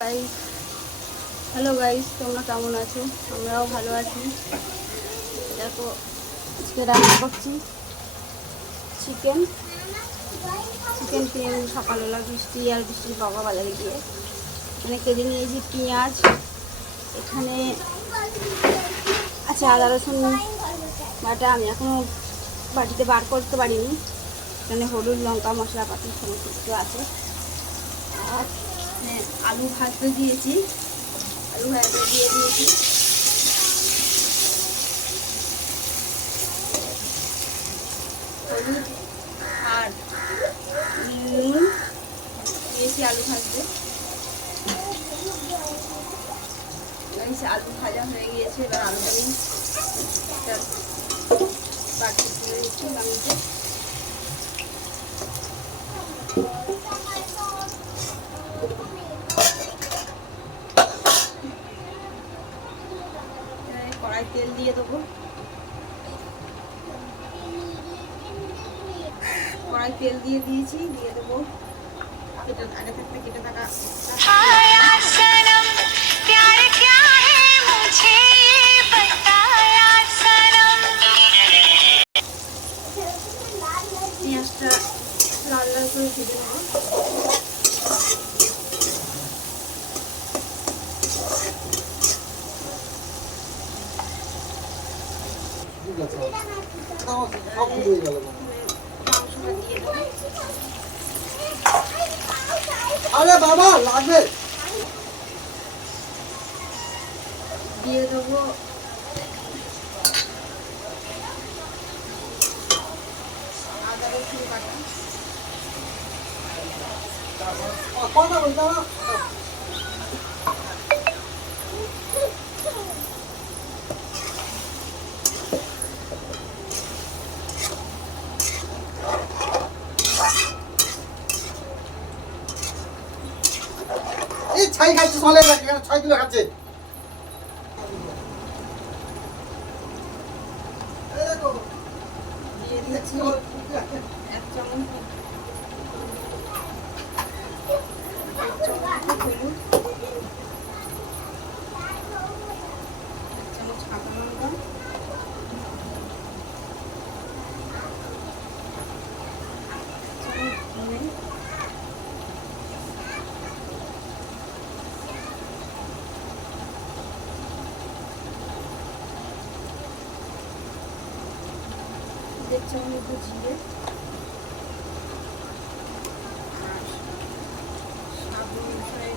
Guys, hello guys, তোমরা কেমন আছো? আমরাও ভালো আছি। দেখো, আজকে রান্না করছি চিকেন চিকেন কিনে সকালবেলা বৃষ্টির বাবা বাজারে গিয়ে এখানে কেটে নিয়েছি পেঁয়াজ, এখানে আছে আদা রসুন বাটা। আমি এখনও বাটিতে বার করতে পারিনি। এখানে হলুদ লঙ্কা মশলাপাতি সমস্ত কিছু আছে। আর আলু ভাজতে দিয়েছি, আলু ভাজতে দিয়ে দিয়েছি। হলুদ আর নুন দিয়েছি আলু ভাজতে। আলু ভাজা হয়ে গিয়েছে, এবার আলুটাই একটা বাটি তুলে দিচ্ছি বানিতে। কড়াই তেল দিয়ে দেবো। কড়াই তেল দিয়ে দিয়েছি, দিয়ে দেবো আগে থাকতে কেটে থাকা পেঁয়াজটা লাল লাল করে ভেজে নেবো। আরে বাবা লাগবে দিয়ে দেবো আদা রসুন বাটা। কথা বলতে না এই ছাই খাচ্ছে চলে না কেন ছাই তুলে খাচ্ছে এই দেখো দিয়ে দিচ্ছি এক চামচ হলুদ, এক চামচ কাঁচা লঙ্কা, দেড় চামচ জিরে, আর স্বাদ অনুসারে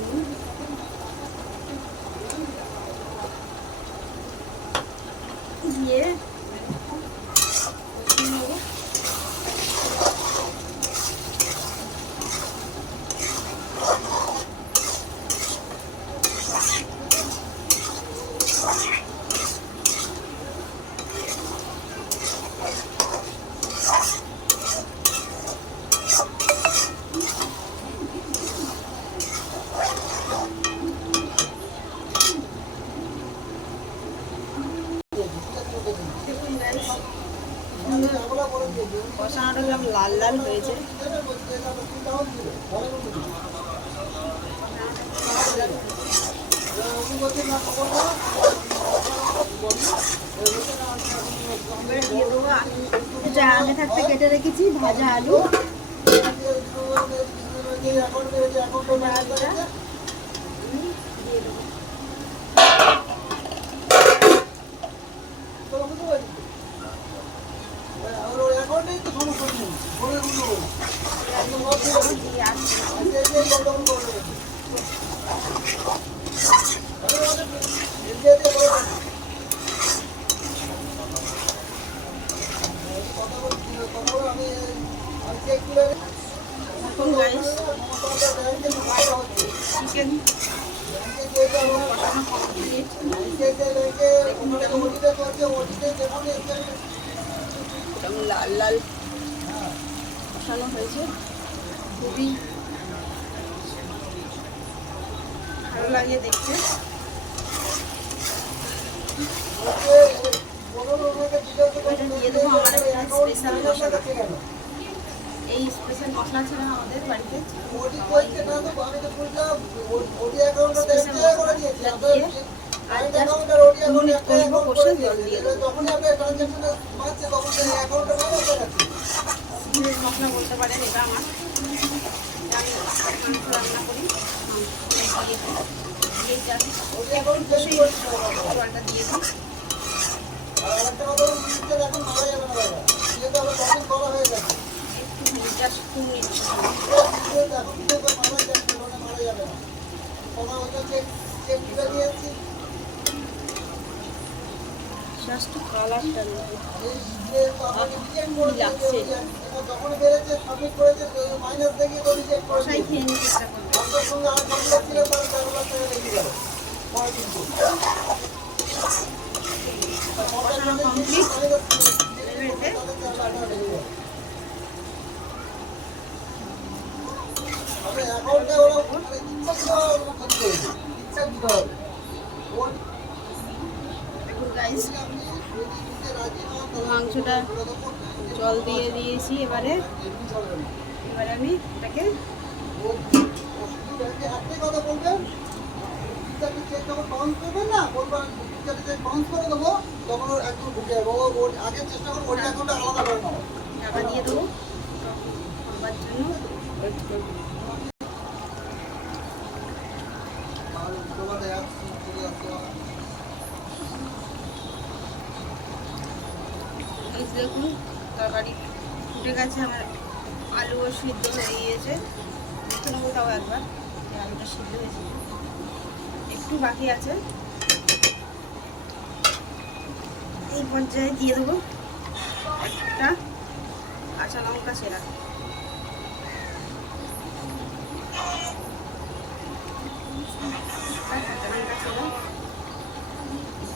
নুন, দিয়ে কষিয়ে নেবো। কষানোটা যেমন লাল লাল হয়েছে, এটা আগে থাকতে কেটে রেখেছি ভাজা আলু। দিয়ে দেবো এখন গাইস চিকেন কষানো কমপ্লিট। কেমন লাল লাল কষানো হয়েছে, খুবই ভালো লাগে দেখতে। এটা দিয়ে দেবো আমার স্পেশাল মশলা। এই স্পেশাল মশলা ছিল আমাদের বাড়িতে। ওটি কইতে না তো আমি তো বললাম ওটি অ্যাকাউন্টে স্পেশাল টাকা করে দিয়েছি মশলা আপনার দিয়ে আর ব্যাংক জাস্ট অ্যাকাউন্টে ওটি অ্যাকাউন্টে মিনিট করবো, কষে জল দিয়ে দেবো। যখন আপনি ট্রানজ্যাকশনে পাচ্ছে তখন সেই অ্যাকাউন্টে ব্যালেন্স হয়ে যাচ্ছে। সিক্রেট মশলা বলতে পারেন এটা আমার। এটা আমি মাংস রান্না করি, মাংস দিয়ে দিই। দিয়ে জাস্ট ওটি অ্যাকাউন্ট কষেই চেঞ্জ করে জলটা দিয়ে দিই। আর একটা কথা হলো মিনিটে এখন মারা যাবে না দাদা যেহেতু আমার টপিক করা হয়ে গেছে একটুখানি জাস্ট 2 মিনিট। এখন কিন্তু মারা যাচ্ছে মারা যাবে না ওরা ওটা চেক চেক করে দিয়েছি জাস্ট কালারটা এই যে আমাকে রিজেক্ট করে লাগছে। এটা যখন বেড়েছে সাবমিট করেছে মাইনাস দেখিয়ে তো রিজেক্ট করে কষাই খেয়ে নিতে চেষ্টা করবো। আপনার সঙ্গে আর কমপ্লেক্স ছিল তার 4 লাখ টাকা লেগে গেল পরে কিন্তু কষানো কমপ্লিট। আপনি অ্যাকাউন্টে ওরা ইচ্ছা দিতে হবে দেখুন গাইস, মাংসটা জল দিয়ে দিয়েছি। এবারে আমি এটাকে একটাই কথা বলবেন চেক যখন বাউন্স করবেন না বলবেন বাউন্স করে দেবো তখন ওর একদম ঢুকে যাবে ও আগে চেষ্টা করবো ওর অ্যাকাউন্টে আলাদা করে নেবো টাকা দিয়ে দেবো আমার জন্য ওয়েট করবো। আর তোমাদের অ্যাপ চলে আসতে এই দেখুন তরকারি ফুটে গেছে, আমার আলুও সিদ্ধ হয়ে গিয়েছে। দেখে নেবো তাও একবার যে আলুটা সিদ্ধ হয়েছে, একটু বাকি আছে। এই পর্যায়ে দিয়ে দেবো একটা কাঁচা লঙ্কা চেরা।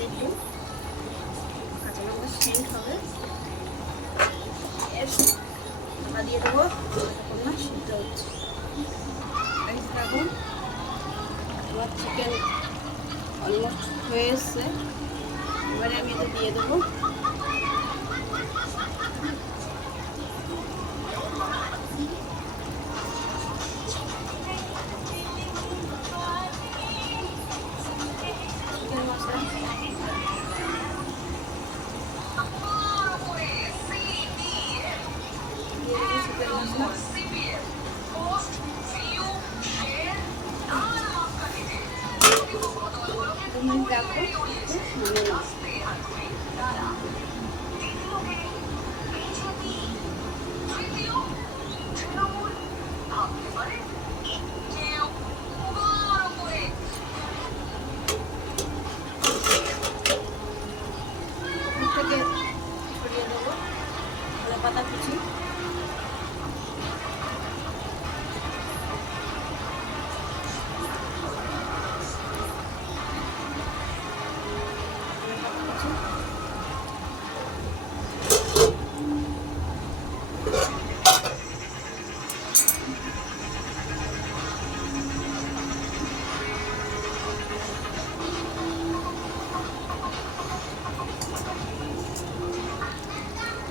একটু কাঁচা লঙ্কা সেন্ট হবে। ঢাকা দিয়ে দেবো যতক্ষণ না সিদ্ধ হচ্ছে। দেখুন আমার চিকেন অলমোস্ট হয়ে এসছে। এবারে আমি এটা দিয়ে দেবো। চিকেন মশলা থেকে ছড়িয়ে দেবো ধনে পাতা কুচি।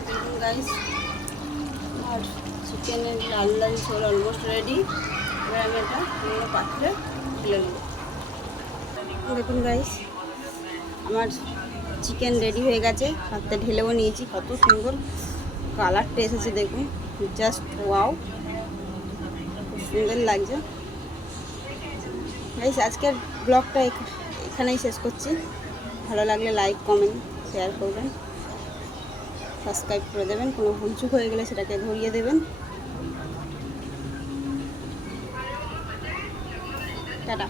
দেখুন গাইস, আর চিকেনের লাল লাল ঝোল অলমোস্ট রেডি। এবার আমি এটা অন্য পাত্রে ঢেলে নেব। দেখুন গাইস, আমার চিকেন রেডি হয়ে গেছে, পাত্রে ঢেলেও নিয়েছি। কত সুন্দর কালারটা এসেছে দেখুন, জাস্ট ওয়াও, খুব সুন্দর লাগছে। গাইস, আজকের ব্লগটা এখানেই শেষ করছি। ভালো লাগলে লাইক কমেন্ট শেয়ার করবেন, সাবস্ক্রাইব করে দেবেন। কোনো ভুলচুক হয়ে গেলে সেটাকে ধরিয়ে দেবেন। টাটা।